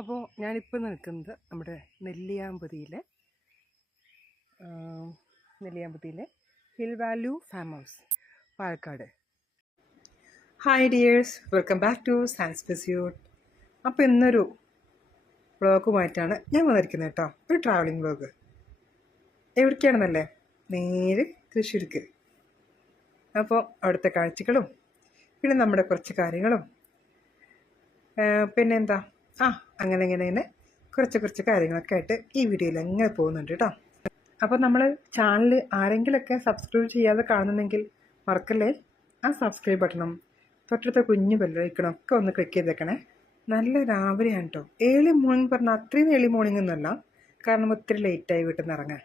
അപ്പോൾ ഞാനിപ്പോൾ നിൽക്കുന്നത് നമ്മുടെ നെല്ലിയാമ്പതിയിലെ നെല്ലിയാമ്പതിയിലെ hill valley farm house Palakkad. Hi dears welcome back to science pursuit അപ്പോൾ ഇന്നൊരു വ്ളോഗുമായിട്ടാണ് ഞാൻ വന്നിരിക്കുന്നത് കേട്ടോ. ഒരു ട്രാവലിംഗ് വ്ളോഗ് എവിടേക്കാണെന്നല്ലേ? നേരെ തൃശ്ശൂർക്ക്. അപ്പോൾ അവിടുത്തെ കാഴ്ചകളും പിന്നെ നമ്മുടെ കുറച്ച് കാര്യങ്ങളും. പിന്നെന്താ? ആ അങ്ങനെ ഇങ്ങനെ ഇങ്ങനെ കുറച്ച് കുറച്ച് കാര്യങ്ങളൊക്കെ ആയിട്ട് ഈ വീഡിയോയിൽ അങ്ങനെ പോകുന്നുണ്ട് കേട്ടോ. അപ്പോൾ നമ്മൾ ചാനൽ ആരെങ്കിലുമൊക്കെ സബ്സ്ക്രൈബ് ചെയ്യാതെ കാണുന്നുണ്ടെങ്കിൽ മറക്കല്ലേ? ആ സബ്സ്ക്രൈബ് ബട്ടണും തൊട്ടടുത്ത കുഞ്ഞു ബെല്ലൈക്കണം ഒക്കെ ഒന്ന് ക്ലിക്ക് ചെയ്തേക്കണേ. നല്ല രാവിലെയാണ് കേട്ടോ ഏർലി മോർണിംഗ് പറഞ്ഞാൽ അത്രയും ഏർലി മോർണിംഗ് ഒന്നുമല്ല കാരണം ഒത്തിരി ലേറ്റായി വീട്ടിൽ നിന്ന് ഇറങ്ങാൻ.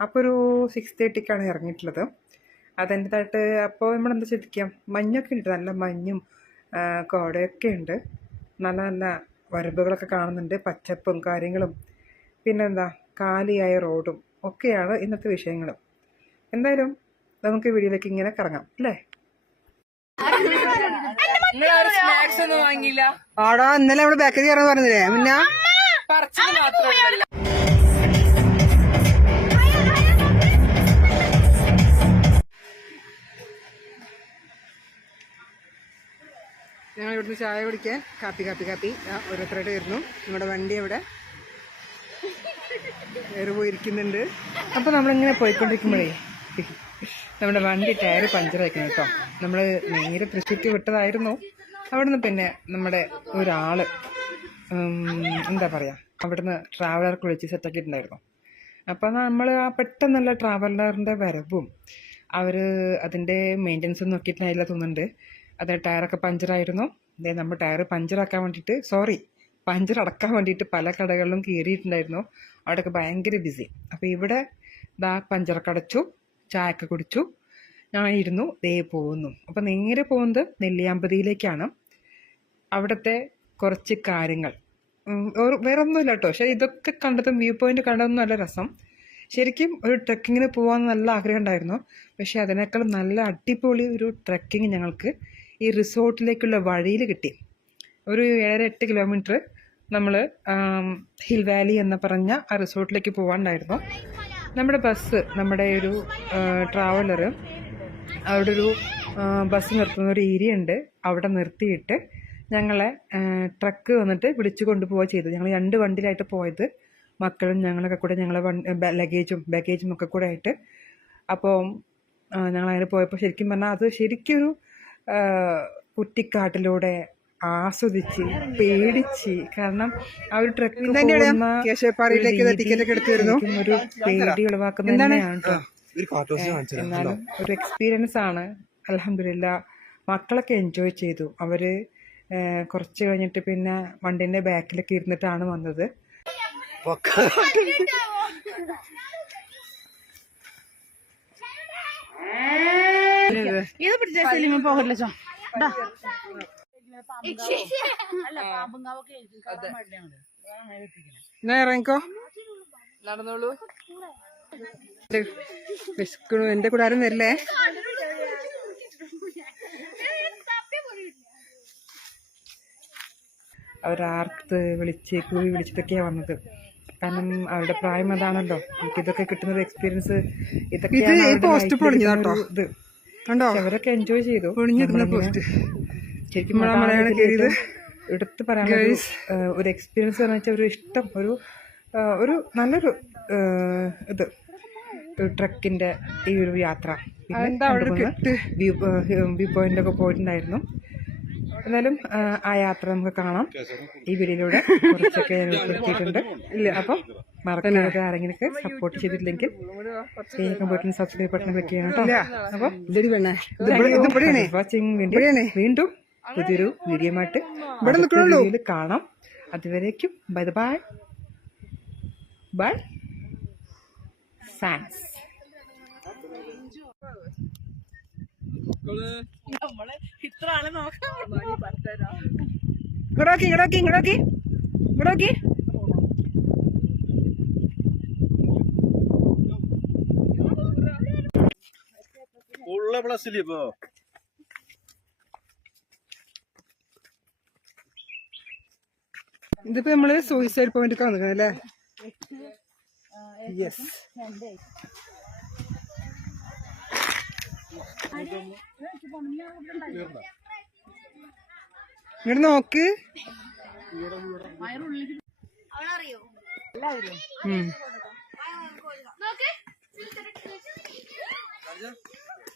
അപ്പോൾ ഒരു സിക്സ് തേർട്ടിക്കാണ് ഇറങ്ങിയിട്ടുള്ളത്. അതിന്റെതായിട്ട് അപ്പോൾ നമ്മളെന്താ ചിന്തിക്കാം? മഞ്ഞൊക്കെ ഉണ്ട്. നല്ല മഞ്ഞും കോടയൊക്കെ ഉണ്ട്. നല്ല നല്ല വരമ്പുകളൊക്കെ കാണുന്നുണ്ട് പച്ചപ്പും കാര്യങ്ങളും. പിന്നെന്താ കാലിയായ റോഡും ഒക്കെയാണ് ഇന്നത്തെ വിഷയങ്ങൾ എന്തായാലും നമുക്ക് വീഡിയോയിലേക്ക് ഇങ്ങനെ കറങ്ങാം അല്ലേ? സ്നാക്സ് ഒന്നും വാങ്ങിയില്ല. ആടാ ഇന്നലെ നമ്മൾ ബേക്കറി കയറാൻ പറഞ്ഞില്ലേ പിന്നെ ചായ കുടിക്കാൻ. കാപ്പി കാപ്പി കാപ്പി. ഓരോരുത്തരായിട്ട് വരുന്നു. നമ്മുടെ വണ്ടി അവിടെ കയറി പോയിരിക്കുന്നുണ്ട് അപ്പോൾ നമ്മളിങ്ങനെ പോയിക്കൊണ്ടിരിക്കുമ്പോഴേ നമ്മുടെ വണ്ടി ടയർ പഞ്ചറായിരിക്കണം കേട്ടോ. നമ്മൾ നേരെ തൃശ്ശൂർക്ക് വിട്ടതായിരുന്നു. അവിടുന്ന് പിന്നെ നമ്മുടെ ഒരാൾ എന്താ പറയുക അവിടുന്ന് ട്രാവലർക്ക് വിളിച്ച് സെറ്റാക്കിയിട്ടുണ്ടായിരുന്നു അപ്പോൾ നമ്മൾ ആ പെട്ടെന്നുള്ള ട്രാവലറിന്റെ വരവും അവർ അതിന്റെ മെയിന്റനൻസ് നോക്കിയിട്ടുണ്ടായില്ല തോന്നുന്നുണ്ട്. അത് ടയറൊക്കെ പഞ്ചറായിരുന്നു. ദേ നമ്മൾ ടയർ പഞ്ചറാക്കാൻ വേണ്ടിയിട്ട് സോറി പഞ്ചർ അടക്കാൻ വേണ്ടിയിട്ട് പല കടകളിലും കയറിയിട്ടുണ്ടായിരുന്നു. അവിടെയൊക്കെ ഭയങ്കര ബിസി അപ്പോൾ ഇവിടെ ദാ പഞ്ചറൊക്കെ അടച്ചു ചായയൊക്കെ കുടിച്ചു ഞാൻ ഇരുന്നു ദേ പോകുന്നു അപ്പോൾ നേരെ പോകുന്നത് നെല്ലിയാമ്പതിയിലേക്കാണ്. അവിടുത്തെ കുറച്ച് കാര്യങ്ങൾ. വേറെ ഒന്നുമില്ല കേട്ടോ. പക്ഷേ ഇതൊക്കെ കണ്ടതും വ്യൂ പോയിന്റ് കണ്ടതും നല്ല രസം. ശരിക്കും ഒരു ട്രക്കിങ്ങിന് പോകാൻ നല്ല ആഗ്രഹം ഉണ്ടായിരുന്നു. പക്ഷേ അതിനേക്കാൾ നല്ല അടിപൊളി ഒരു ട്രക്കിങ് ഞങ്ങൾക്ക് ഈ റിസോർട്ടിലേക്കുള്ള വഴിയിൽ കിട്ടി. ഒരു ഏഴര എട്ട് കിലോമീറ്റർ നമ്മൾ ഹിൽ വാലി എന്ന് പറഞ്ഞ ആ റിസോർട്ടിലേക്ക് പോകാണ്ടായിരുന്നു നമ്മുടെ ബസ് നമ്മുടെ ഒരു ട്രാവലർ അവിടെ ഒരു ബസ് നിർത്തുന്ന ഒരു ഏരിയ ഉണ്ട്. അവിടെ നിർത്തിയിട്ട് ഞങ്ങളെ ട്രക്ക് വന്നിട്ട് വിളിച്ചു കൊണ്ടുപോവുക ചെയ്തു. ഞങ്ങൾ രണ്ട് വണ്ടിയിലായിട്ട് പോയത്. മക്കളും ഞങ്ങളൊക്കെ കൂടെ ഞങ്ങളെ ലഗേജും ബാഗേജും ഒക്കെ കൂടെ ആയിട്ട്. അപ്പോൾ ഞങ്ങൾ അങ്ങനെ പോയപ്പോൾ ശരിക്കും പറഞ്ഞാൽ അത് ശരിക്കും ഒരു കുറ്റിക്കാട്ടിലൂടെ ആസ്വദിച്ച് പേടിച്ച് കാരണം ആ ഒരു ട്രക്ക് പോകുന്ന കേശവപ്പാറയിലേക്ക് ഒരു പേടി ഉളവാക്കുന്ന തന്നെയാണ് കേട്ടോ. എന്നാലും ഒരു എക്സ്പീരിയൻസ് ആണ്. അലഹമില്ല മക്കളൊക്കെ എൻജോയ് ചെയ്തു. അവർ കുറച്ച് കഴിഞ്ഞിട്ട് പിന്നെ വണ്ടിന്റെ ബാക്കിലൊക്കെ ഇരുന്നിട്ടാണ് വന്നത്. ഇത് പിടിച്ച സെലിമ പോകല്ലോ ഇറങ്ങിക്കോ? നടന്നോളൂ. വിശക്കണു. എന്റെ കൂടെ ആരും വരില്ലേ? അവരാർത്ത് വിളിച്ച് കൂവി വിളിച്ചിട്ടൊക്കെയാ വന്നത്. കാരണം അവരുടെ പ്രായം അതാണല്ലോ. എനിക്കിതൊക്കെ കിട്ടുന്ന എക്സ്പീരിയൻസ് ഇതൊക്കെ ഇത്. കണ്ടോ? അവരൊക്കെ എൻജോയ് ചെയ്തു. പൊളിഞ്ഞിരുന്ന പോസ്റ്റ് ശരിക്കും മലയാളം കയറിയത്. എടുത്ത് പറയാൻ ഒരു, എക്സ്പീരിയൻസ് എന്ന് വെച്ചാൽ ഒരു ഇഷ്ടം ഒരു ഒരു നല്ലൊരു ഇത്. ട്രക്കിന്റെ ഈ ഒരു യാത്ര. വ്യൂ വ്യൂ പോയിന്റ് ഒക്കെ പോയിട്ടുണ്ടായിരുന്നു. എന്നാലും ആ യാത്ര നമുക്ക് കാണാം. ഈ വീഡിയോയിലൂടെ കുറച്ചൊക്കെ ഞാൻ ഉൾപ്പെടുത്തിയിട്ടുണ്ട്. ഇല്ല അപ്പം മറക്കാതെ ആരെങ്കിലും സപ്പോർട്ട് ചെയ്തിട്ടില്ലെങ്കിൽ വേഗം പോയിട്ട് സബ്സ്ക്രൈബ് ബട്ടൺ ക്ലിക്ക് ചെയ്യണം കേട്ടോ. വാച്ചിങ് ഇവിടെയാണേ. വീണ്ടും പുതിയൊരു വീഡിയോ ആയിട്ട്. കാണാം. അതുവരേക്കും ബൈ ബൈ. ബൈ. സാൻസ് ഇത്ര ആളെ നോക്കാം ഇങ്ങോട്ടോക്കി ഇങ്ങോട്ടോക്കി ഇങ്ങോട്ടോക്കി ഇങ്ങോട്ടാക്കി ഉള്ള പ്ലസ്സിൽ ഇപ്പോ ഇതിപ്പോ നമ്മൾ സൂയിസൈഡ് പോയിന്റ് വന്നിരിക്കണം അല്ലേ? യെസ് ഇങ്ങോട്ട് നോക്ക്.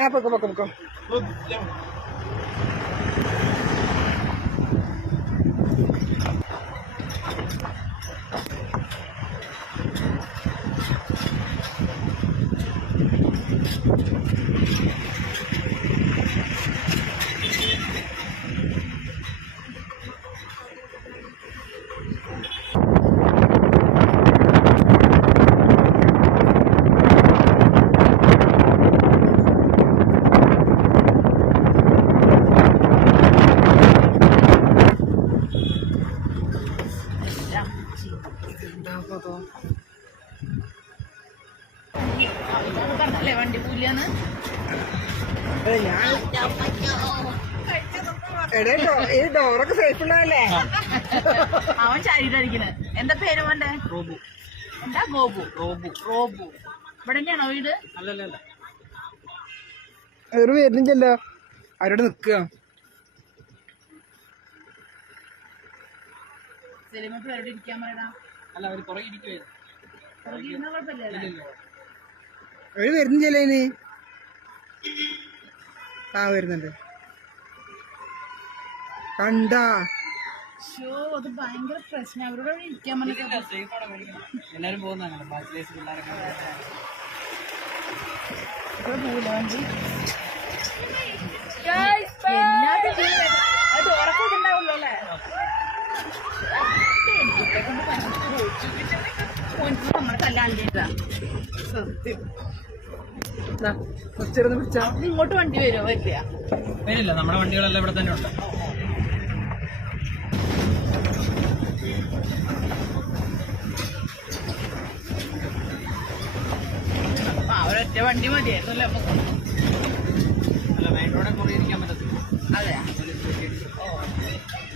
Ah, poco, poco, poco. റോബു. ഇവിടെ തന്നെയാണോ വീട് ഒരു വരുന്നില്ല അവരോട് നിക്കുക ഇരിക്കാൻ പറയടാ. അല്ല അവർ പുറകെ ഇരിക്കുവായിരുന്നു. പുറകിൽ ഇരുന്നാ കുഴപ്പമില്ലല്ലേ? അവർ വരുന്നില്ലല്ലോ ഇനി. ആ വരുന്നുണ്ട്. കണ്ടാ? ഷോ അത് ഭയങ്കര പ്രശ്നം. അവരോട് ഇരിക്കാൻ പോകുന്നതാണ് ഇവിടെ വണ്ടി. പിടിച്ചാ ഇങ്ങോട്ട് വണ്ടി വരുമോ? വരില്ല. വരില്ല നമ്മുടെ വണ്ടികളെല്ലാം ഇവിടെ തന്നെ ഉണ്ട്. ഒരൊറ്റ വണ്ടി മതിയായിരുന്നു അല്ലേ അല്ല മെയിൻ റോഡിൽ കുറേ ഇരിക്കാൻ പറ്റത്തില്ല അതെ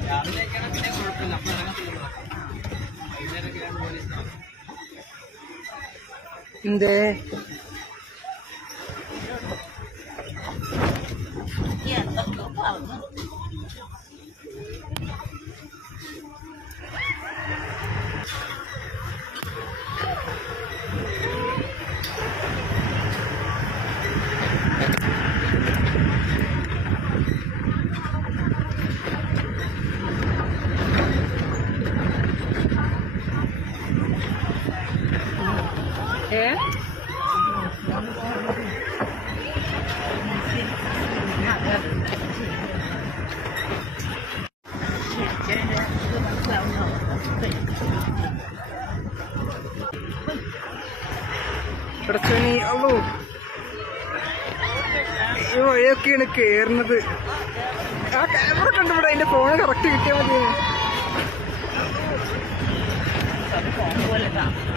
രാവിലെയൊക്കെയാണ് പിന്നെ കുഴപ്പമില്ല. നമ്മൾ ഇറങ്ങത്തില്ല വൈകുന്നേരമൊക്കെയാണ് പോലീസ് എന്തേ? ഈ വഴിയൊക്കെയാണ് കേറുന്നത്. ആ ക്യാമറ കണ്ടുപിടാ അതിന്റെ ഫോണ് കറക്റ്റ് കിട്ടിയാൽ മതി.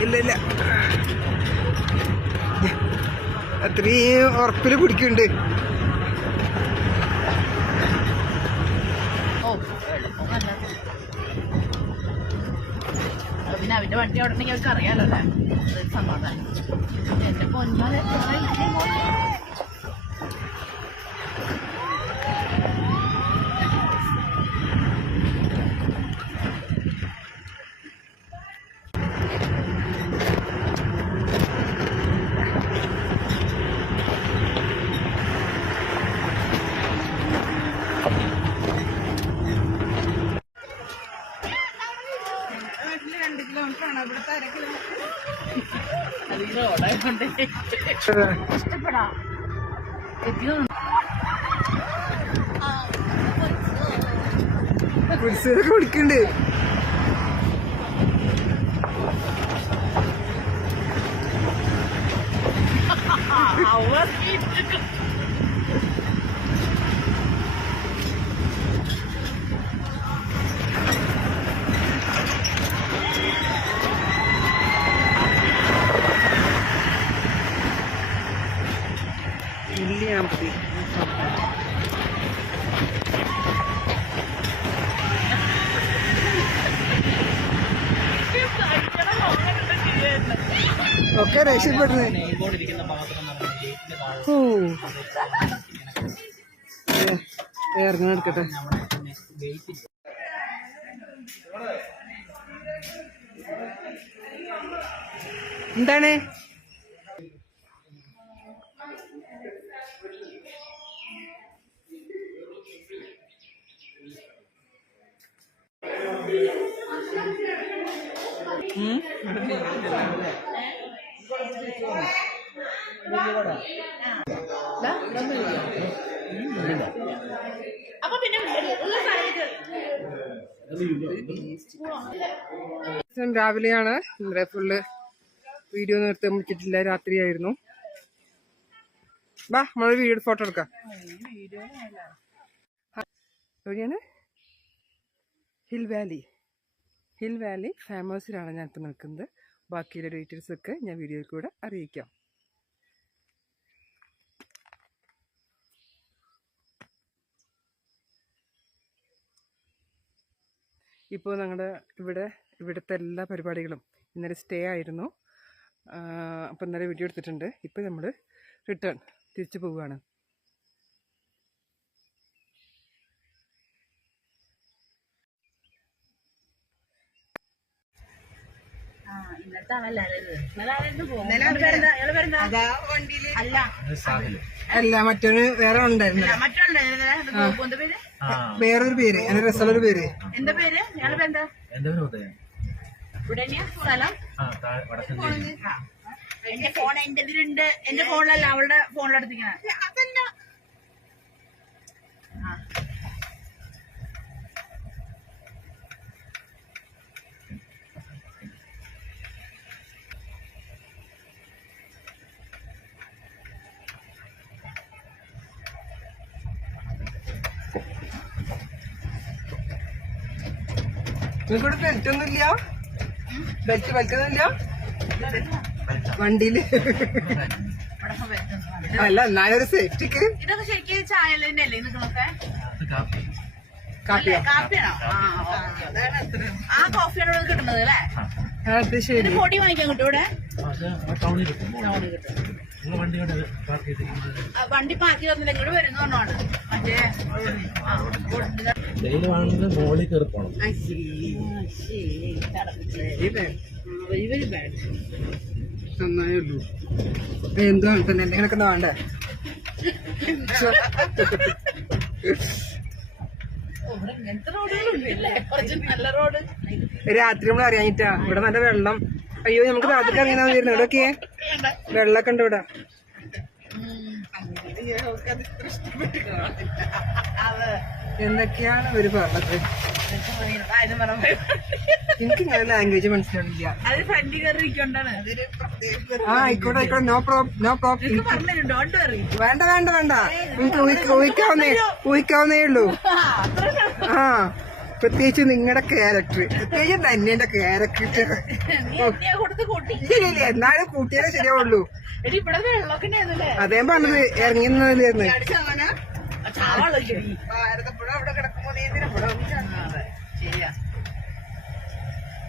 ഇല്ല ഇല്ല. അത്രയും ഉറപ്പിൽ പിടിക്കുന്നുണ്ട്. പിന്നെ അവന്റെ വണ്ടി അവിടെ ഉണ്ടെങ്കിൽ അവർക്ക് അറിയാലോ അല്ലേ സമാധാനം. എന്റെ പൊന്നാലെ എത്ര ഇല്ലേ ഇങ്ങോട്ട്? കൊണ്ട് ഇഷ്ടപ്പെടാ എനിക്ക് പുലിസൊക്കെ ഓ ഇറങ്ങാൻ എടുക്കട്ടെ. എന്താണ്? ഉം? രാവിലെയാണ്. ഇന്നലെ ഫുള്ള് വീഡിയോ നിർത്താൻ പറ്റിയിട്ടില്ല രാത്രിയായിരുന്നു. വാ നമ്മൾ വീട് ഫോട്ടോ എടുക്കാം. Hill valley. ഹിൽ വാലി ഫേമസിലാണ് ഞാനിപ്പോൾ നിൽക്കുന്നത്. ബാക്കിയുള്ള ഡീറ്റെയിൽസ് ഒക്കെ ഞാൻ വീഡിയോയിൽ കൂടെ അറിയിക്കാം. ഇപ്പോൾ ഞങ്ങളുടെ ഇവിടെ ഇവിടുത്തെ എല്ലാ പരിപാടികളും ഇന്നലെ സ്റ്റേ ആയിരുന്നു. അപ്പോൾ ഇന്നലെ വീഡിയോ എടുത്തിട്ടുണ്ട്. ഇപ്പോൾ നമ്മൾ റിട്ടേൺ തിരിച്ചു പോവുകയാണ് ആ ഇന്നത്തെ ആളല്ല ഇത് ഇന്നലെ ആരായിരുന്നു പോകും ഇയാളുടെ പേരെന്താ ഇയാളുടെ പേരെന്താ അല്ല. മറ്റൊരു വേറെ ഉണ്ടായിരുന്നു. വേറൊരു പേര്. എന്റെ രസമുള്ളൊരു പേര്. എന്താ പേര്? എന്റെ പേര് ഉദയൻ. എന്റെ ഫോൺ എന്റെ ഇതിലുണ്ട് എന്റെ ഫോണിലല്ല അവളുടെ ഫോണിലെടുത്തിരിക്കണ അതല്ല. നിങ്ങൾക്കിവിടെ ബെൽറ്റ് ഒന്നുമില്ല ബെൽറ്റ് വലിക്കുന്നില്ല വണ്ടിയിൽ. അല്ല എന്നാലും ഒരു സേഫ്റ്റിക്ക് ഇതൊക്കെ ശരിക്കും ചായ തന്നെയല്ലേ നിങ്ങളൊക്കെ? അത് കാപ്പി കാപ്പിയോ കാപ്പിയാണോ? ആ ഓക്കേ. ആ കോഫിയാണ് ഇവിടെ കിട്ടുന്നത് അല്ലേ? അത് ശരി. പൊടി വാങ്ങിക്കാൻ കിട്ടും ഇവിടെ? ടൗണിൽ കിട്ടും. വണ്ടി ഇങ്ങോട്ട് വരുന്ന പറഞ്ഞാണ് മറ്റേ മോളിൽ കയറി ബാഡ് നന്നായുള്ളൂ. എന്തോ തന്നെ എന്തെങ്കിലുമൊക്കെ വേണ്ടേ? രാത്രി നമ്മൾ അറിയാഞ്ഞിട്ടാ. ഇവിടെ നല്ല വെള്ളം. അയ്യോ നമുക്ക് രാത്രി ഇറങ്ങിയാ വരുന്നത് ഇവിടെയൊക്കെ വെള്ളമൊക്കെ ഉണ്ട് ഇവിടെ. എന്തൊക്കെയാണ് ഒരു പറഞ്ഞത് എനിക്ക് ഇങ്ങനെ ലാംഗ്വേജ് മനസ്സിലാവില്ല ആ ആയിക്കോട്ടെ ആയിക്കോട്ടെ. നോ പ്രോബ് നോ പ്രോബ്ലം വേണ്ട വേണ്ട വേണ്ട. എനിക്ക് ഊഹിക്ക- ഊഹിക്കാവുന്നേ ഊഹിക്കാവുന്നേ ഉള്ളൂ. ആ. പ്രത്യേകിച്ച് നിങ്ങളുടെ ക്യാരക്ടർ പ്രത്യേകിച്ച് തന്നെന്റെ ക്യാരക്ടർ ഇല്ല എന്നാലും കൂട്ടിയാലേ ശരിയാവുള്ളൂ. അതേ പറഞ്ഞത് ഇറങ്ങിയെന്നായിരുന്നു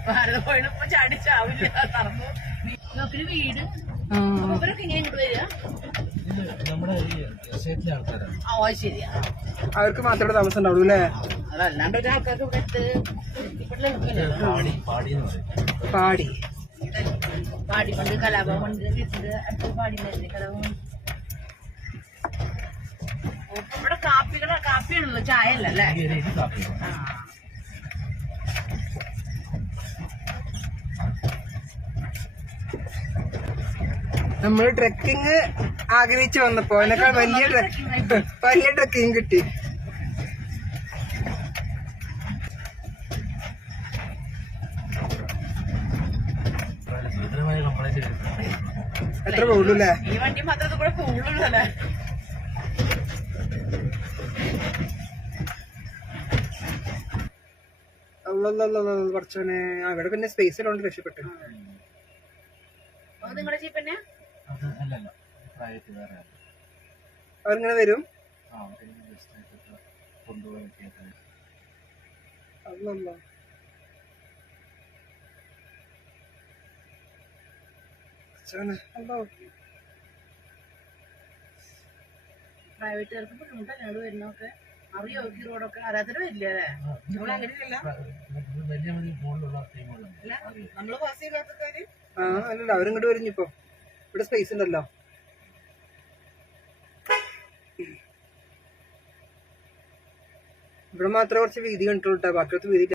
ഭാരതപ്പുഴ ചാടി ചാവില്ല തറന്നു. വീട്? ഇവരൊക്കെ ഇങ്ങനെ ഇങ്ങോട്ട് വരിക. ഓ ശരിയാ. അവർക്ക് മാത്രമേ താമസം ഉണ്ടാവുള്ളൂ അല്ലേ? അതല്ലാണ്ട് ഒരാൾക്കാർക്ക് ഇവിടെ എടുത്ത് ഇവിടെ പാടി പാടി പാടി. പാടി കൊണ്ട് കലാപം കൊണ്ട് വീട്ടിൽ അടുത്ത് ഇവിടെ കാപ്പികള കാപ്പിയാണല്ലോ ചായ അല്ല അല്ലേ ഈ ഏരിയയിൽ കാപ്പി ആ. നമ്മൾ ട്രക്കിങ് ആഗ്രഹിച്ചു വന്നപ്പോ. അതിനേക്കാൾ വലിയ വലിയ ട്രക്കിങ് കിട്ടി. എത്ര പോകുള്ളൂ അല്ലേ ഈ വണ്ടി മാത്രം കൂടെ പോകുള്ളൂ അല്ലേ അല്ലല്ലല്ല കുറച്ചോനെ അവിടെ പിന്നെ സ്പേസ് ഉള്ളതുകൊണ്ട് രക്ഷപ്പെട്ടു. നിങ്ങളുടെ ജീപ്പ് അത് അല്ലല്ല പ്രൈവറ്റ് വേറെ. അവരിങ്ങനെ വരും? ആ അവരിങ്ങനെ ആയിട്ടൊക്കെ അല്ലല്ല അല്ലോ പ്രൈവറ്റുകാർക്ക് ബുദ്ധിമുട്ടല്ലേ അവിടെ വരുന്നൊക്കെ അറിയോ ഈ റോഡൊക്കെ? അറിയാത്തൊരു വരില്ല? അങ്ങനെയല്ല വലിയ ഫോണിലുള്ള അറിയാം? നമ്മൾ പാസ് ചെയ്യാത്തക്കാര് ആ അല്ലല്ല അവരിങ്ങോട്ട് വരും ഇപ്പൊ ഇവിടെ സ്പേസ് ഉണ്ടല്ലോ. ഇവിടെ മാത്രമേ കുറച്ച് വീതി കണ്ടിട്ടുള്ളൂ കേട്ടോ ബാക്കിയൊക്കെ വീതി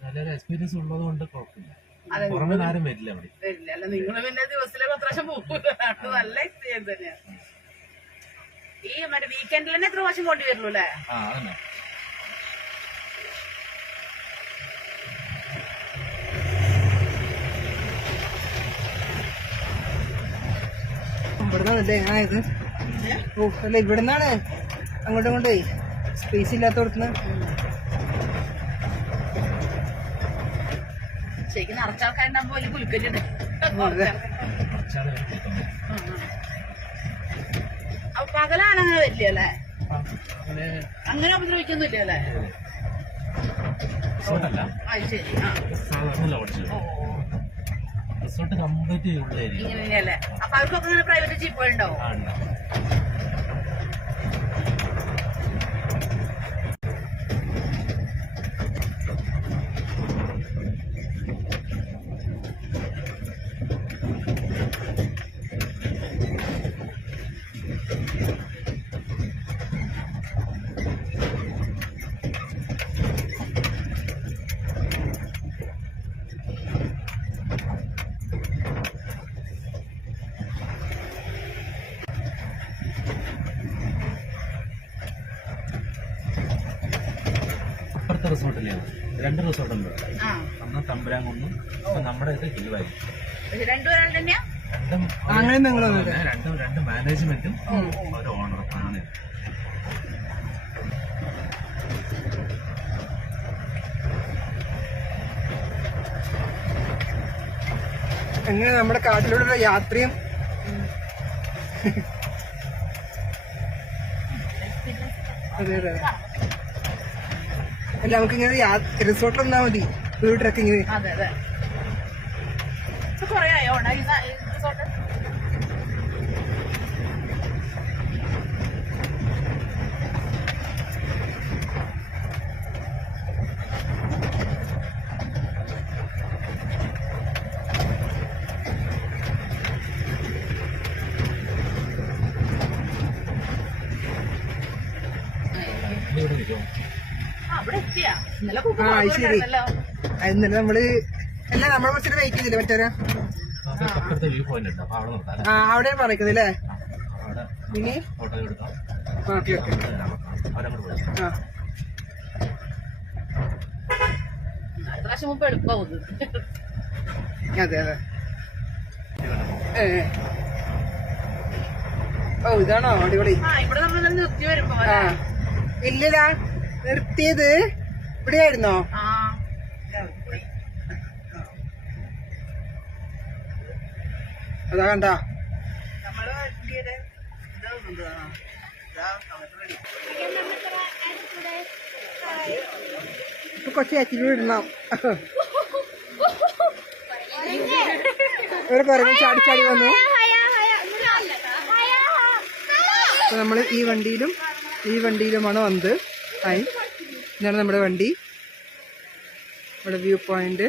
നല്ലൊരു എക്സ്പീരിയൻസ് ഉള്ളത് കൊണ്ട് കുഴപ്പമില്ല. അതെ, പുറമെ ആരും വരില്ല അവിടെ. വരില്ല. അല്ല നിങ്ങൾ പിന്നെ ദിവസത്തിലേക്ക് പത്ത് പ്രാവശ്യം പോകും നല്ല എക്സ്പീരിയൻസ് തന്നെയാണ് ഈ മറ്റേ വീക്കെൻഡിൽ തന്നെ എത്ര പ്രാവശ്യം പോണ്ടി വരുള്ളൂ അല്ലേ എങ്ങനെ ഇത് ഓ അല്ല ഇവിടുന്നാണ് അങ്ങോട്ടും ഇങ്ങോട്ടേ സ്പേസ് ഇല്ലാത്തടത്തുനിന്ന് ശരിക്കും നിറച്ച വലിയ പകലാണ് അങ്ങനെ വരില്ല അല്ലേ? അങ്ങനെ ഉപദ്രവിക്കൊന്നുമില്ല അല്ലേ? അത് ശരി ആ. ഓ. റിസോർട്ട് കംപ്ലീറ്റ് തന്നെയല്ലേ അപ്പൊ അവർക്കൊക്കെ പ്രൈവറ്റ് ജീപ്പുകളുണ്ടാവും ആ റിസോർട്ടില്ലേ? രണ്ട് റിസോർട്ട് ഉണ്ട് ഒന്ന് തമ്പുരാങ്കുന്നും അപ്പൊ നമ്മുടെ ഇത് തന്നെയാ? രണ്ടും അങ്ങനെ രണ്ടും രണ്ട് മാനേജ്മെന്റും ഒരു ഓണർ ആണ്. എങ്ങനെ നമ്മുടെ കാട്ടിലൂടെയുള്ള യാത്രയും? അതെ അതെ. അല്ല നമുക്കിങ്ങനെ റിസോർട്ട് വന്നാ മതി. ഒരു ട്രക്കിങ്ങിന് അതെ റിസോർട്ട് ഇവിടെ നിൽക്കും ആ അവിടെ എത്തിയാ ഇന്നലെ കുക്ക് ആ, അത് ശരി. ഇന്നലെ നമ്മൾ അല്ല നമ്മൾ കുറച്ചിട്ട് വെയിറ്റ് ചെയ്തില്ല മറ്റേ നമുക്ക് അപ്പുറത്തെ വ്യൂ പോയിന്റ് ഉണ്ട്. അവിടെ നിർത്താം ആ അവിടെ പറയുന്നത് അല്ലേ? അവിടെ ഇനി? ഫോട്ടോ എടുക്കാം ഓക്കെ ഓക്കെ. ആ. അടുത്ത പ്രാവശ്യം മുമ്പ് എളുപ്പമാവും അതെ അതെ. ഏ ഓ ഇതാണോ? അടിപൊളി. ആ ഇവിടെ നമ്മൾ നിർത്തി വരുമ്പോ ഇല്ലടാ നിർത്തിയത് ഇവിടെയായിരുന്നോ? അതാ കണ്ട. ഇപ്പൊ കൊച്ചി ആറ്റിലൂടെ ഇടണം ഒരു കുരങ്ങൻ ചാടി ചാടി വന്നു. നമ്മൾ ഈ വണ്ടിയിലും ഈ വണ്ടിയിലുമാണ് വന്നത്. ആയി ഇതാണ് നമ്മുടെ വണ്ടി. നമ്മുടെ വ്യൂ പോയിന്റ്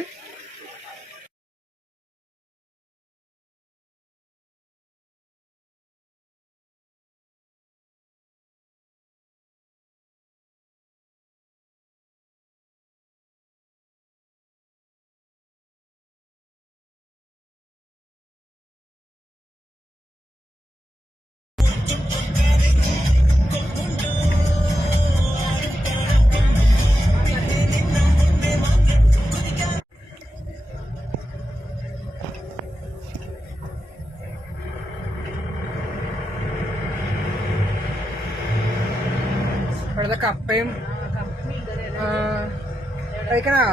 ഇവിടുത്തെ കപ്പയും ആ, കഴിക്കണോ?